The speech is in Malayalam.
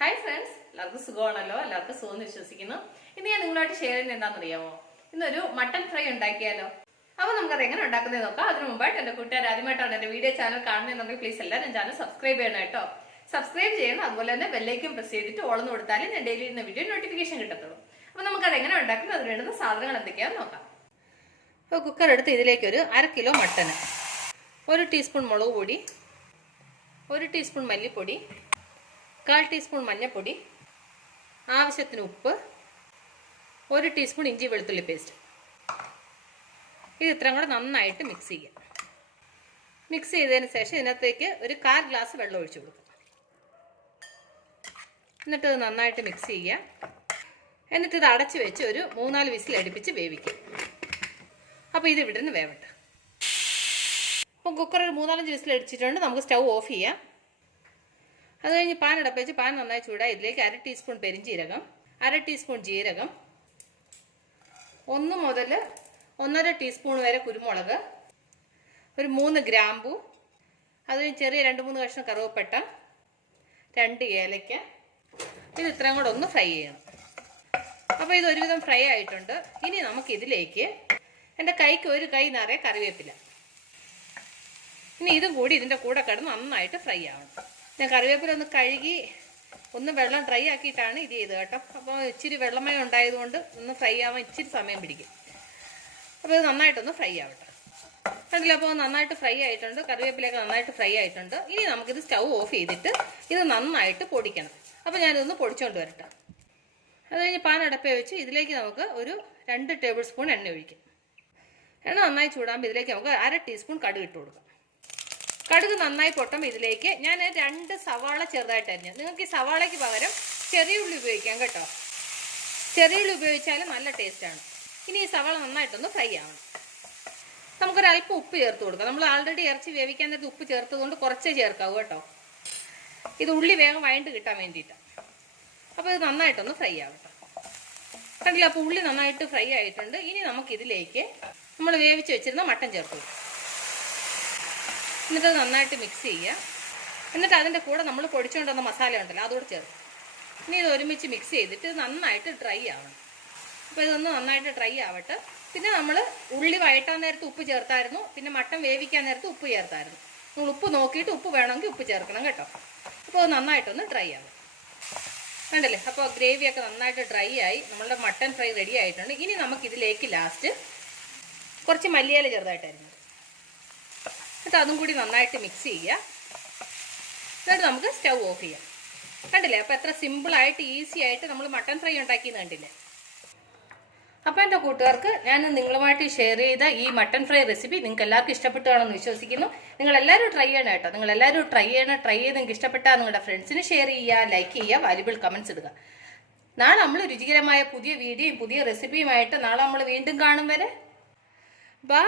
Hi friends, എല്ലാവർക്കും സുഖമാണല്ലോ. എല്ലാവർക്കും സുഖം വിശ്വസിക്കുന്നു. ഇന്ന് ഞാൻ നിങ്ങളായിട്ട് ഷെയർ ചെയ്യുന്നത് എന്താണെന്നറിയാമോ? ഇന്നൊരു മട്ടൺ ഫ്രൈ ഉണ്ടാക്കിയാലോ. അപ്പോൾ നമുക്കത് എങ്ങനെ ഉണ്ടാക്കുന്നത് നോക്കാം. അതിനു മുമ്പായിട്ട് എൻ്റെ കൂട്ടുകാർ ആദ്യമായിട്ടാണ് എൻ്റെ വീഡിയോ ചാനൽ കാണുന്നതെന്നുണ്ടെങ്കിൽ പ്ലീസ് എല്ലാവരും ചാനൽ സബ്സ്ക്രൈബ് ചെയ്യണം കേട്ടോ. സബ്സ്ക്രൈബ് ചെയ്യണം, അതുപോലെ തന്നെ ബെല്ലൈക്കൻ പ്രസ് ചെയ്തിട്ട് ഓളന്ന് കൊടുത്താലും ഞാൻ ഡെയിലി ഇന്ന വീഡിയോ നോട്ടിഫിക്കേഷൻ കിട്ടത്തുള്ളൂ. അപ്പോൾ നമുക്കത് എങ്ങനെ ഉണ്ടാക്കുന്നത്, അതിന് വേണ്ടുന്ന സാധനങ്ങൾ എന്തൊക്കെയാണെന്ന് നോക്കാം. അപ്പോൾ കുക്കർ എടുത്ത് ഇതിലേക്ക് ഒരു 1/2 കിലോ മട്ടൺ, 1 ടീസ്പൂൺ മുളക് പൊടി, 1 ടീസ്പൂൺ മല്ലിപ്പൊടി, 1/4 ടീസ്പൂൺ മഞ്ഞൾപ്പൊടി, ആവശ്യത്തിന് ഉപ്പ്, 1 ടീസ്പൂൺ ഇഞ്ചി വെളുത്തുള്ളി പേസ്റ്റ്. ഇത് ഇത്രയും കൂടെ നന്നായിട്ട് മിക്സ് ചെയ്യാം. മിക്സ് ചെയ്തതിന് ശേഷം ഇതിനകത്തേക്ക് ഒരു 1/4 ഗ്ലാസ് വെള്ളം ഒഴിച്ചു കൊടുക്കും. എന്നിട്ട് ഇത് നന്നായിട്ട് മിക്സ് ചെയ്യാം. എന്നിട്ട് ഇത് അടച്ച് വെച്ച് ഒരു 3-4 വിസിൽ അടുപ്പിച്ച് വേവിക്കും. അപ്പോൾ ഇത് ഇവിടെ നിന്ന് വേവട്ടെ. അപ്പം കുക്കർ ഒരു 3-5 വിസിൽ അടിച്ചിട്ടുണ്ട്. നമുക്ക് സ്റ്റൗ ഓഫ് ചെയ്യാം. അത് കഴിഞ്ഞ് പാൻ അടപ്പ് വെച്ച് പാൻ നന്നായി ചൂടായി ഇതിലേക്ക് 1/2 ടീസ്പൂൺ പെരിഞ്ജീരകം, 1/2 ടീസ്പൂൺ ജീരകം, 1 മുതൽ 1.5 ടീസ്പൂൺ വരെ കുരുമുളക്, ഒരു 3 ഗ്രാമ്പു, അത് കഴിഞ്ഞ് ചെറിയ 2-3 കഷ്ണം കറുവപ്പട്ട, 2 ഏലക്ക. ഇത് ഇത്രയും കൂടെ ഒന്ന് ഫ്രൈ ചെയ്യണം. അപ്പോൾ ഇത് ഒരുവിധം ഫ്രൈ ആയിട്ടുണ്ട്. ഇനി നമുക്കിതിലേക്ക് എൻ്റെ കൈക്ക് ഒരു കൈ നിറയെ കറിവേപ്പില. ഇനി ഇതും കൂടി ഇതിൻ്റെ കൂടെ കിടന്ന് നന്നായിട്ട് ഫ്രൈ ആവണം. ഞാൻ കറിവേപ്പില ഒന്ന് കഴുകി ഒന്ന് വെള്ളം ഡ്രൈ ആക്കിയിട്ടാണ് ഇത് ചെയ്തത് കേട്ടോ. അപ്പോൾ ഇച്ചിരി വെള്ളമയം ഉണ്ടായതുകൊണ്ട് ഒന്ന് ഫ്രൈ ആവാൻ ഇച്ചിരി സമയം പിടിക്കും. അപ്പോൾ ഇത് നന്നായിട്ടൊന്ന് ഫ്രൈ ആവട്ടെ. കണ്ടില്ല, അപ്പോൾ നന്നായിട്ട് ഫ്രൈ ആയിട്ടുണ്ട്. കറിവേപ്പിലയൊക്കെ നന്നായിട്ട് ഫ്രൈ ആയിട്ടുണ്ട്. ഇനി നമുക്കിത് സ്റ്റൗ ഓഫ് ചെയ്തിട്ട് ഇത് നന്നായിട്ട് പൊടിക്കണം. അപ്പോൾ ഞാനിതൊന്ന് പൊടിച്ചുകൊണ്ട് വരട്ടെ. അത് കഴിഞ്ഞ് പാൻ അടപ്പേ വെച്ച് ഇതിലേക്ക് നമുക്ക് ഒരു 2 ടേബിൾ സ്പൂൺ എണ്ണ ഒഴിക്കും. എണ്ണ നന്നായി ചൂടാകുമ്പോൾ ഇതിലേക്ക് നമുക്ക് 1/2 ടീസ്പൂൺ കടുക് ഇട്ട് കൊടുക്കാം. കടുക് നന്നായി പൊട്ടുമ്പോൾ ഇതിലേക്ക് ഞാൻ 2 സവാള ചെറുതായിട്ട് അരിഞ്ഞു. നിങ്ങൾക്ക് ഈ സവാളയ്ക്ക് പകരം ചെറിയ ഉള്ളി ഉപയോഗിക്കാം കേട്ടോ. ചെറിയ ഉള്ളി ഉപയോഗിച്ചാലും നല്ല ടേസ്റ്റാണ്. ഇനി ഈ സവാള നന്നായിട്ടൊന്ന് ഫ്രൈ ആവണം. നമുക്കൊരല്പം ഉപ്പ് ചേർത്ത് കൊടുക്കാം. നമ്മൾ ആൾറെഡി ഇറച്ചി വേവിക്കാൻ നേരത്ത് ഉപ്പ് ചേർത്തതുകൊണ്ട് കുറച്ചേ ചേർക്കാവൂ കേട്ടോ. ഇത് ഉള്ളി വേഗം വഴണ്ട് കിട്ടാൻ വേണ്ടിയിട്ടാണ്. അപ്പോൾ ഇത് നന്നായിട്ടൊന്ന് ഫ്രൈ ആവട്ടെ. കണ്ടില്ല, അപ്പോൾ ഉള്ളി നന്നായിട്ട് ഫ്രൈ ആയിട്ടുണ്ട്. ഇനി നമുക്കിതിലേക്ക് നമ്മൾ വേവിച്ച് വെച്ചിരുന്ന മട്ടൻ ചേർത്ത് കൊടുക്കാം. എന്നിട്ട് നന്നായിട്ട് മിക്സ് ചെയ്യുക. എന്നിട്ട് അതിൻ്റെ കൂടെ നമ്മൾ പൊടിച്ചുകൊണ്ട് വന്ന മസാല ഉണ്ടല്ലോ അതുകൂടെ ചേർക്കും. ഇനി ഇത് ഒരുമിച്ച് മിക്സ് ചെയ്തിട്ട് ഇത് നന്നായിട്ട് ഡ്രൈ ആവണം. അപ്പോൾ ഇതൊന്ന് നന്നായിട്ട് ഡ്രൈ ആവട്ടെ. പിന്നെ നമ്മൾ ഉള്ളി വഴറ്റാൻ നേരത്ത് ഉപ്പ് ചേർത്തായിരുന്നു, പിന്നെ മട്ടൻ വേവിക്കാൻ നേരത്ത് ഉപ്പ് ചേർത്തായിരുന്നു. നമ്മൾ ഉപ്പ് നോക്കിയിട്ട് ഉപ്പ് വേണമെങ്കിൽ ഉപ്പ് ചേർക്കണം കേട്ടോ. അപ്പോൾ അത് നന്നായിട്ടൊന്ന് ഡ്രൈ ആവും. കണ്ടല്ലേ, അപ്പോൾ ഗ്രേവിയൊക്കെ നന്നായിട്ട് ഡ്രൈ ആയി. നമ്മളുടെ മട്ടൻ ഫ്രൈ റെഡി ആയിട്ടുണ്ട്. ഇനി നമുക്കിതിലേക്ക് ലാസ്റ്റ് കുറച്ച് മല്ലിയില ചെറുതായിട്ടായിരുന്നു. എന്നിട്ട് അതും കൂടി നന്നായിട്ട് മിക്സ് ചെയ്യുക. എന്നിട്ട് നമുക്ക് സ്റ്റൗ ഓഫ് ചെയ്യാം. കണ്ടില്ലേ, അപ്പോൾ എത്ര സിമ്പിളായിട്ട് ഈസി ആയിട്ട് നമ്മൾ മട്ടൻ ഫ്രൈ ഉണ്ടാക്കിയെന്ന് കണ്ടില്ലേ. അപ്പോൾ എൻ്റെ കൂട്ടുകാർക്ക് ഞാൻ നിങ്ങളുമായിട്ട് ഷെയർ ചെയ്ത ഈ മട്ടൻ ഫ്രൈ റെസിപ്പി നിങ്ങൾക്ക് എല്ലാവർക്കും ഇഷ്ടപ്പെട്ടു കാണുമെന്ന് വിശ്വസിക്കുന്നു. നിങ്ങളെല്ലാവരും ട്രൈ ചെയ്യണം കേട്ടോ. നിങ്ങളെല്ലാവരും ട്രൈ ചെയ്ത് നിങ്ങൾക്ക് ഇഷ്ടപ്പെട്ടാൽ നിങ്ങളുടെ ഫ്രണ്ട്സിന് ഷെയർ ചെയ്യുക, ലൈക്ക് ചെയ്യുക, വാല്യുബിൾ കമൻറ്റ്സ് ഇടുക. നാളെ നമ്മൾ രുചികരമായ പുതിയ വീഡിയോയും പുതിയ റെസിപ്പിയുമായിട്ട് നാളെ നമ്മൾ വീണ്ടും കാണും വരെ ബൈ.